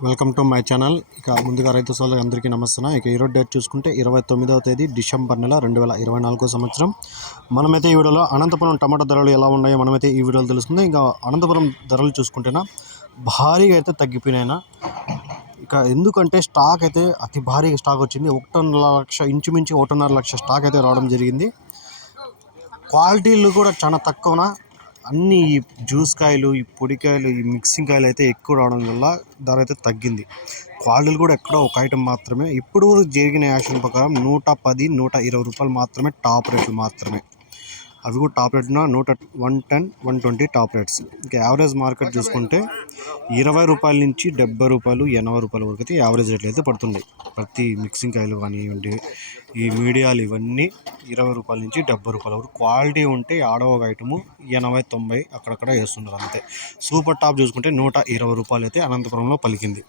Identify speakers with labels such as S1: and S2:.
S1: Welcome to my channel. ఇక ముందుగా రైతు సోదరులకు అందరికీ నమస్తే ఇక ఈరోజు డేట్ చూసుకుంటే ఇరవై తొమ్మిదవ తేదీ డిసెంబర్ నెల రెండు వేల ఇరవై నాలుగో సంవత్సరం. మనమైతే ఈ వీడియోలో అనంతపురం టమాటా ధరలు ఎలా ఉన్నాయో మనమైతే ఈ వీడియోలో తెలుస్తుంది. ఇంకా అనంతపురం ధరలు చూసుకుంటేనా భారీగా అయితే తగ్గిపోయినాయినా. ఇక ఎందుకంటే స్టాక్ అయితే అతి భారీగా స్టాక్ వచ్చింది. ఒకటిన్నర లక్ష ఇంచుమించు ఒకటిన్నర లక్ష స్టాక్ అయితే రావడం జరిగింది. క్వాలిటీలు కూడా చాలా తక్కువన అన్ని ఈ జ్యూస్ కాయలు ఈ పొడికాయలు ఈ మిక్సింగ్ కాయలు అయితే ఎక్కువ రావడం వల్ల ధర అయితే తగ్గింది. క్వాలిటీలు కూడా ఎక్కడో ఒక ఐటెం మాత్రమే. ఇప్పుడు జరిగిన యాక్షన్ ప్రకారం నూట పది నూట ఇరవై రూపాయలు మాత్రమే టాప్ రేట్లు మాత్రమే. అవి కూడా టాప్ రేట్న? నూట one ten one twenty top rates. ఇంకా యావరేజ్ మార్కెట్ చూసుకుంటే ఇరవై రూపాయల నుంచి డెబ్బై రూపాయలు ఎనభై రూపాయల వరకు అయితే యావరేజ్ రేట్లు అయితే పడుతున్నాయి. ప్రతి మిక్సింగ్ కాయలు కానివ్వండి ఈ మీడియాలు ఇవన్నీ ఇరవై రూపాయల నుంచి డెబ్బై రూపాయల వరకు క్వాలిటీ ఉంటే ఆడో ఒక ఐటము ఎనభై తొంభై అక్కడక్కడ వేస్తున్నారు అంతే. సూపర్ టాప్ చూసుకుంటే నూట ఇరవై రూపాయలు అయితే అనంతపురంలో పలికింది.